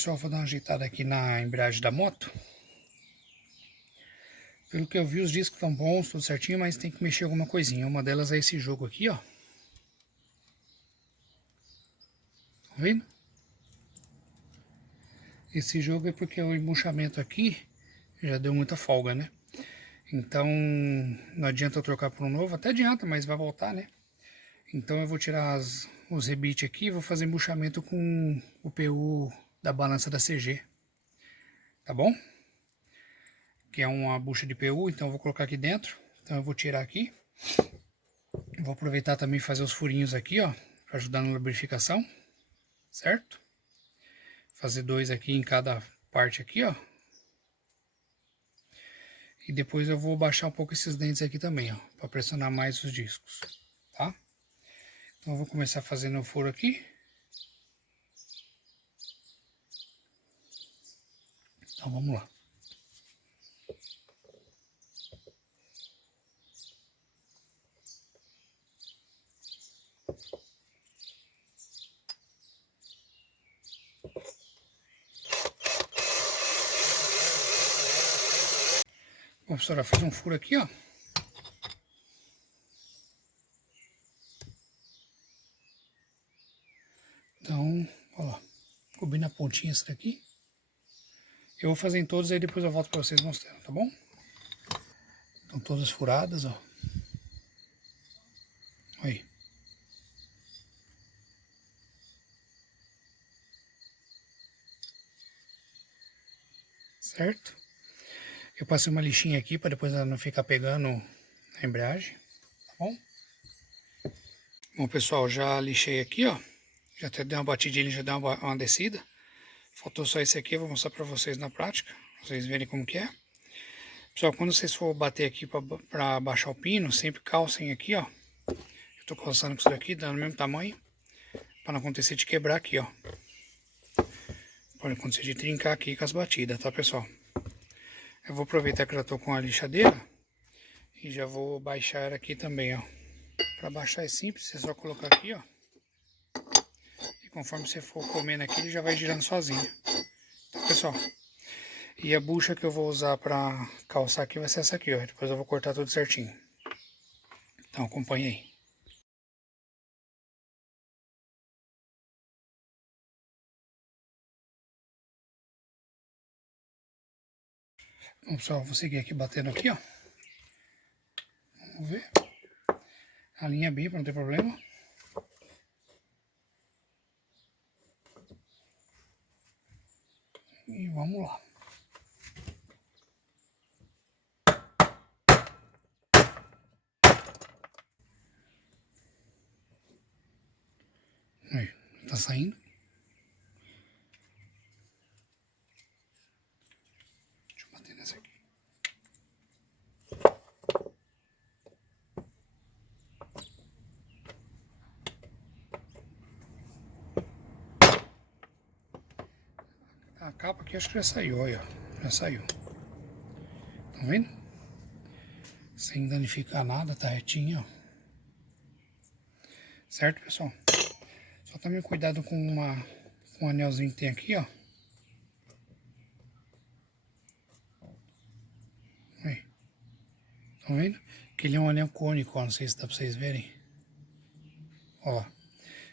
Pessoal, vou dar uma ajeitada aqui na embreagem da moto. Pelo que eu vi, os discos estão bons, tudo certinho, mas tem que mexer alguma coisinha. Uma delas é esse jogo aqui, ó. Tá vendo? Esse jogo é porque o embuchamento aqui já deu muita folga, né? Então, não adianta eu trocar por um novo. Até adianta, mas vai voltar, né? Então eu vou tirar os rebites aqui e vou fazer embuchamento com o PU da balança da CG. Tá bom? Que é uma bucha de PU, então eu vou colocar aqui dentro. Então eu vou tirar aqui. Vou aproveitar também e fazer os furinhos aqui, ó, para ajudar na lubrificação, certo? Fazer 2 aqui em cada parte aqui, ó. E depois eu vou baixar um pouco esses dentes aqui também, ó, para pressionar mais os discos, tá? Então eu vou começar fazendo o furo aqui. Então vamos lá. Bom, pessoal, fiz um furo aqui, ó. Então, ó lá, cobri na pontinha essa daqui. Eu vou fazer em todos, aí depois eu volto para vocês mostrando, tá bom? Estão todas furadas, ó. Aí. Certo? Eu passei uma lixinha aqui para depois ela não ficar pegando a embreagem, tá bom? Bom, pessoal, já lixei aqui, ó. Já até dei uma batidinha, já deu uma descida. Faltou só esse aqui, eu vou mostrar para vocês na prática, pra vocês verem como que é. Pessoal, quando vocês for bater aqui para baixar o pino, sempre calcem aqui, ó. Eu tô calçando com isso daqui, dando o mesmo tamanho, para não acontecer de quebrar aqui, ó. Pode acontecer de trincar aqui com as batidas, tá, pessoal? Eu vou aproveitar que eu já tô com a lixadeira e já vou baixar ela aqui também, ó. Para baixar é simples, você só colocar aqui, ó. E conforme você for comendo aqui, ele já vai girando sozinho. Tá, pessoal? E a bucha que eu vou usar para calçar aqui vai ser essa aqui, ó. Depois eu vou cortar tudo certinho. Então acompanhe aí. Bom, pessoal, vou seguir aqui batendo aqui, ó. Vamos ver. Alinha bem para não ter problema. E vamos lá. Aí, tá saindo. Deixa eu bater nessa aqui. A capa aqui acho que já saiu, olha. Já saiu. Tá vendo? Sem danificar nada, tá retinho, ó. Certo, pessoal? Só tome cuidado com um anelzinho que tem aqui, ó. Aí. Estão vendo? Que ele é um anel cônico, ó. Não sei se dá pra vocês verem. Ó.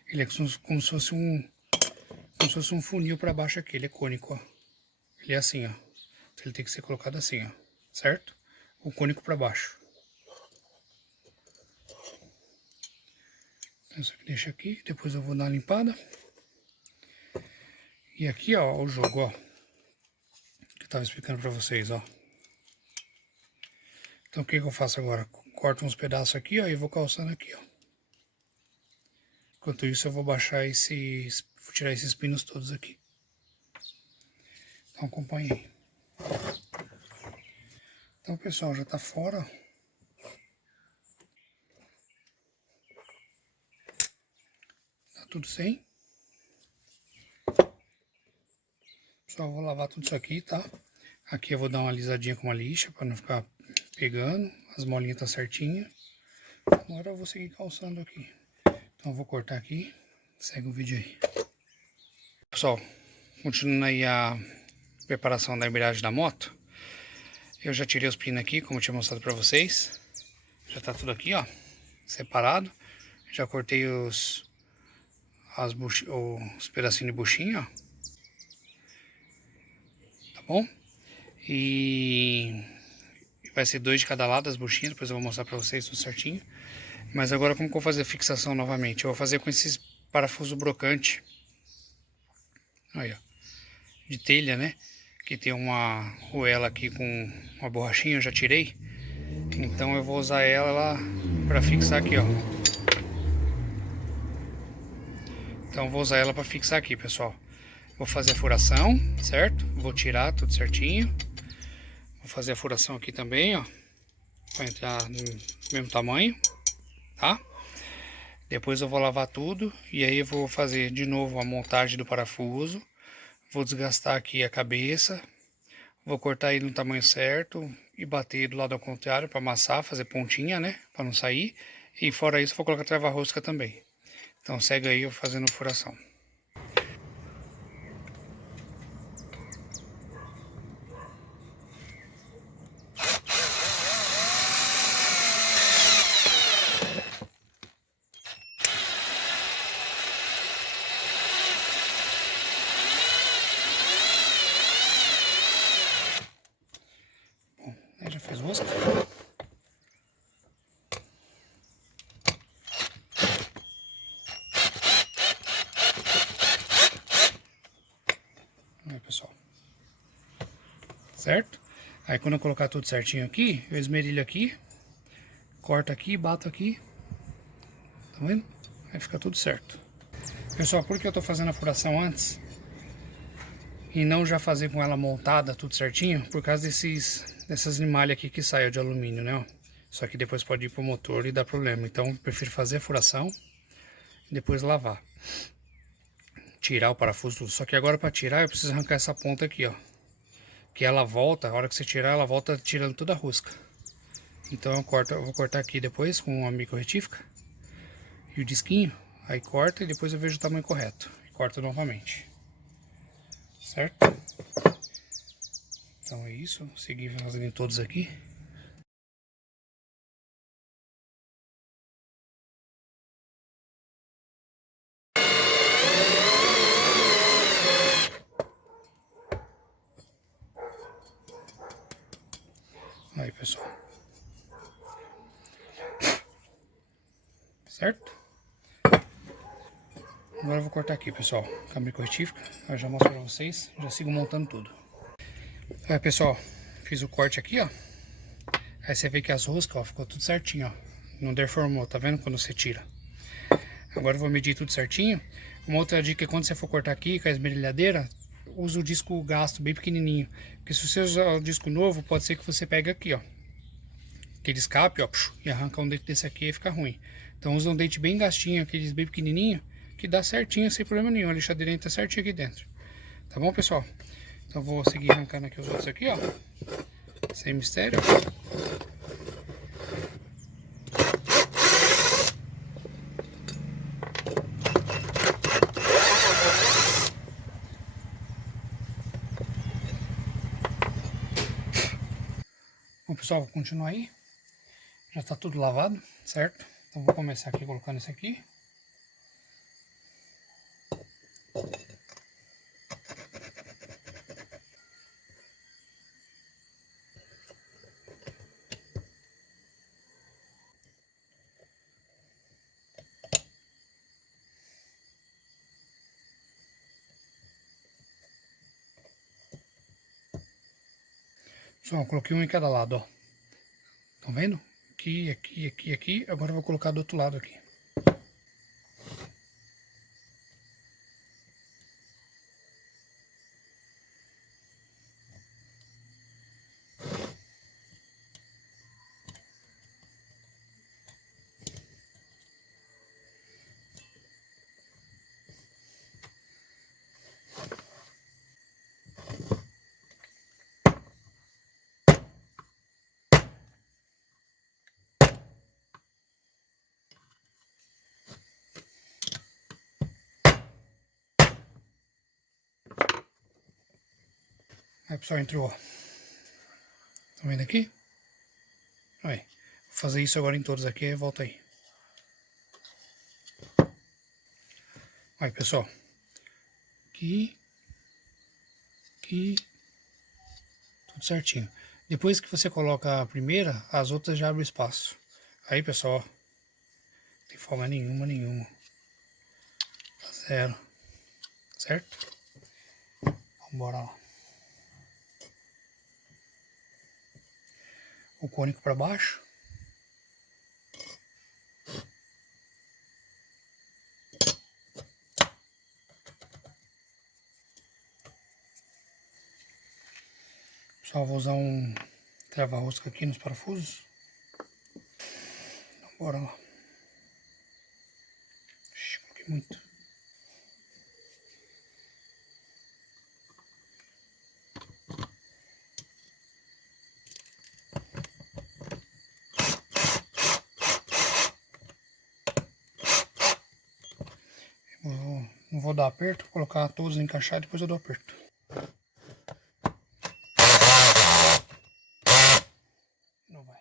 Ele é como se fosse um funil pra baixo aqui. Ele é cônico, ó. Ele é assim, ó. Então ele tem que ser colocado assim, ó. Certo? O cônico pra baixo. Isso aqui deixa aqui. Depois eu vou dar uma limpada. E aqui, ó, o jogo, ó. Que eu tava explicando pra vocês, ó. Então o que eu faço agora? Corto uns pedaços aqui, ó, e vou calçando aqui, ó. Enquanto isso eu vou baixar vou tirar esses pinos todos aqui. Então acompanhe aí. Então pessoal, já tá fora, ó. Tá tudo sem. Pessoal, eu vou lavar tudo isso aqui, tá? Aqui eu vou dar uma alisadinha com uma lixa para não ficar pegando. As molinhas tá certinha. Agora eu vou seguir calçando aqui. Então eu vou cortar aqui. Segue o vídeo aí. Pessoal, continuando aí a preparação da embreagem da moto. Eu já tirei os pinos aqui, como eu tinha mostrado pra vocês. Já tá tudo aqui, ó, separado. Já cortei os pedacinhos de buchinha, ó. Tá bom? E vai ser 2 de cada lado das buchinhas, depois eu vou mostrar pra vocês tudo certinho. Mas agora como que eu vou fazer a fixação novamente? Eu vou fazer com esses parafusos brocante. Aí, ó. De telha, né? Que tem uma arruela aqui com uma borrachinha, eu já tirei. Então eu vou usar ela para fixar aqui, ó. Então vou usar ela para fixar aqui, pessoal. Vou fazer a furação, certo? Vou tirar tudo certinho. Vou fazer a furação aqui também, ó. Vai entrar no mesmo tamanho, tá? Depois eu vou lavar tudo e aí eu vou fazer de novo a montagem do parafuso. Vou desgastar aqui a cabeça. Vou cortar ele no tamanho certo e bater do lado ao contrário para amassar, fazer pontinha, né? Para não sair. E fora isso, vou colocar trava-rosca também. Então segue aí eu fazendo furação. Bom, aí já fez rosca. Aí, pessoal. Certo? Aí quando eu colocar tudo certinho aqui, eu esmerilho aqui, corto aqui, bato aqui. Tá vendo? Aí fica tudo certo. Pessoal, por que eu tô fazendo a furação antes e não já fazer com ela montada tudo certinho? Por causa dessas limalhas aqui que saem de alumínio, né? Ó. Só que depois pode ir pro motor e dar problema. Então eu prefiro fazer a furação e depois lavar. Tirar o parafuso tudo. Só que agora para tirar eu preciso arrancar essa ponta aqui, ó. Que ela volta, a hora que você tirar, ela volta tirando toda a rosca. Então eu vou cortar aqui depois com uma micro retífica e o disquinho. Aí corta e depois eu vejo o tamanho correto. E corto novamente. Certo? Então é isso. Seguir fazendo em todos aqui. Aí, pessoal. Certo? Agora eu vou cortar aqui, pessoal. Com a micro retífica. Eu já mostro pra vocês. Já sigo montando tudo. Aí, pessoal. Fiz o corte aqui, ó. Aí você vê que as roscas, ó, ficou tudo certinho, ó. Não deformou, tá vendo? Quando você tira. Agora eu vou medir tudo certinho. Uma outra dica é quando você for cortar aqui com a esmerilhadeira, usa o disco gasto bem pequenininho. Porque se você usar o disco novo, pode ser que você pegue aqui, ó. Aquele escape, ó, e arranca um dente desse aqui e fica ruim. Então usa um dente bem gastinho, aqueles bem pequenininho, que dá certinho, sem problema nenhum. A lixadeira tá certinho aqui dentro. Tá bom, pessoal? Então vou seguir arrancando aqui os outros aqui, ó. Sem mistério. Bom, pessoal, vou continuar aí. Já tá tudo lavado, certo? Então vou começar aqui colocando esse aqui. Pessoal, coloquei um em cada lado, ó. Estão vendo? Aqui, aqui, aqui, aqui. Agora eu vou colocar do outro lado aqui. Aí pessoal, entrou, ó. Tá vendo aqui? Aí, vou fazer isso agora em todos aqui, volta aí. Aí pessoal, aqui, tudo certinho. Depois que você coloca a primeira, as outras já abrem espaço. Aí pessoal, ó, não tem folga nenhuma. Tá zero, certo? Bora lá. O cônico para baixo. Só vou usar um trava-rosca aqui nos parafusos. Então, bora lá. Ixi, coloquei muito. Não vou dar aperto, vou colocar todos encaixados e depois eu dou aperto. Não vai.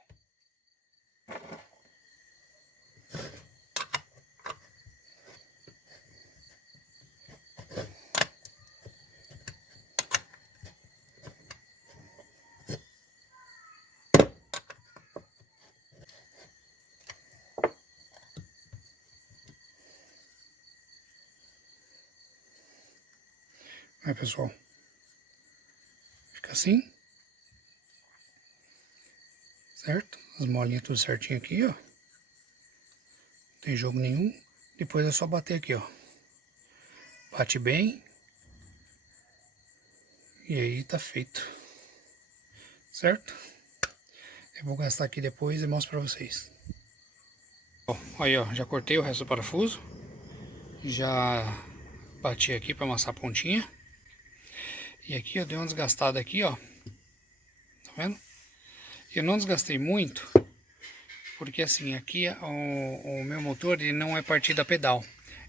Aí pessoal, fica assim, certo? As molinhas tudo certinho aqui, ó. Não tem jogo nenhum. Depois é só bater aqui, ó. Bate bem. E aí tá feito. Certo? Eu vou gastar aqui depois e mostro pra vocês. Ó, aí ó, já cortei o resto do parafuso. Já bati aqui pra amassar a pontinha. E aqui eu dei uma desgastada aqui, ó. Tá vendo? Eu não desgastei muito, porque assim, aqui o meu motor ele não é partido a pedal.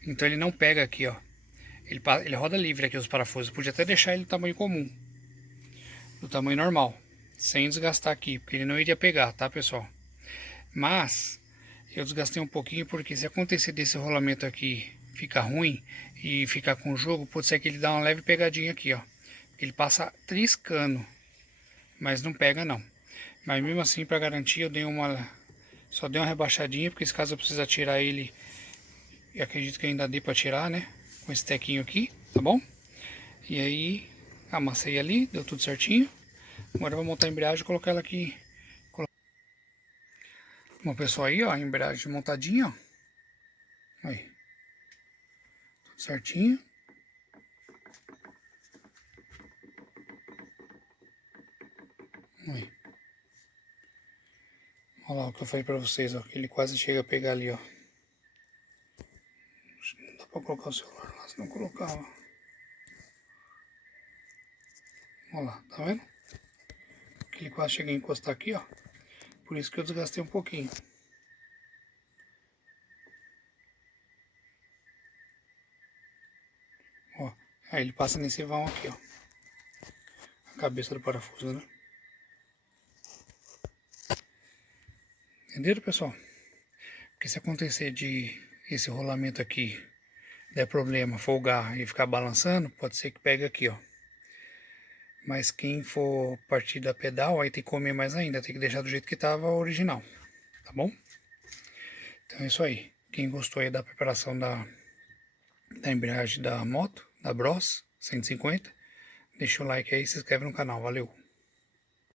Então ele não pega aqui, ó. Ele roda livre aqui os parafusos. Podia até deixar ele do tamanho comum, do tamanho normal, sem desgastar aqui, porque ele não iria pegar, tá pessoal? Mas eu desgastei um pouquinho porque se acontecer desse rolamento aqui ficar ruim e ficar com o jogo, pode ser que ele dá uma leve pegadinha aqui, ó. Ele passa triscando, mas não pega não. Mas mesmo assim, para garantir, eu dei só dei uma rebaixadinha, porque se caso eu precisar tirar ele, eu acredito que ainda dê para tirar, né? Com esse tequinho aqui, tá bom? E aí, amassei ali, deu tudo certinho. Agora eu vou montar a embreagem e colocar ela aqui. Bom, pessoal, aí, ó, a embreagem montadinha, ó. Aí. Tudo certinho. Aí. Olha lá o que eu falei pra vocês, ó, que ele quase chega a pegar ali, ó. Não dá pra colocar o celular lá, se não colocava. Olha lá, tá vendo? Que ele quase chega a encostar aqui, ó. Por isso que eu desgastei um pouquinho. Ó, aí ele passa nesse vão aqui, ó. A cabeça do parafuso, né? Entenderam, pessoal? Porque se acontecer de esse rolamento aqui der problema, folgar e ficar balançando, pode ser que pegue aqui, ó. Mas quem for partir da pedal, aí tem que comer mais ainda, tem que deixar do jeito que estava original, tá bom? Então é isso aí. Quem gostou aí da preparação da embreagem da moto, da Bros 150, deixa o like aí e se inscreve no canal. Valeu!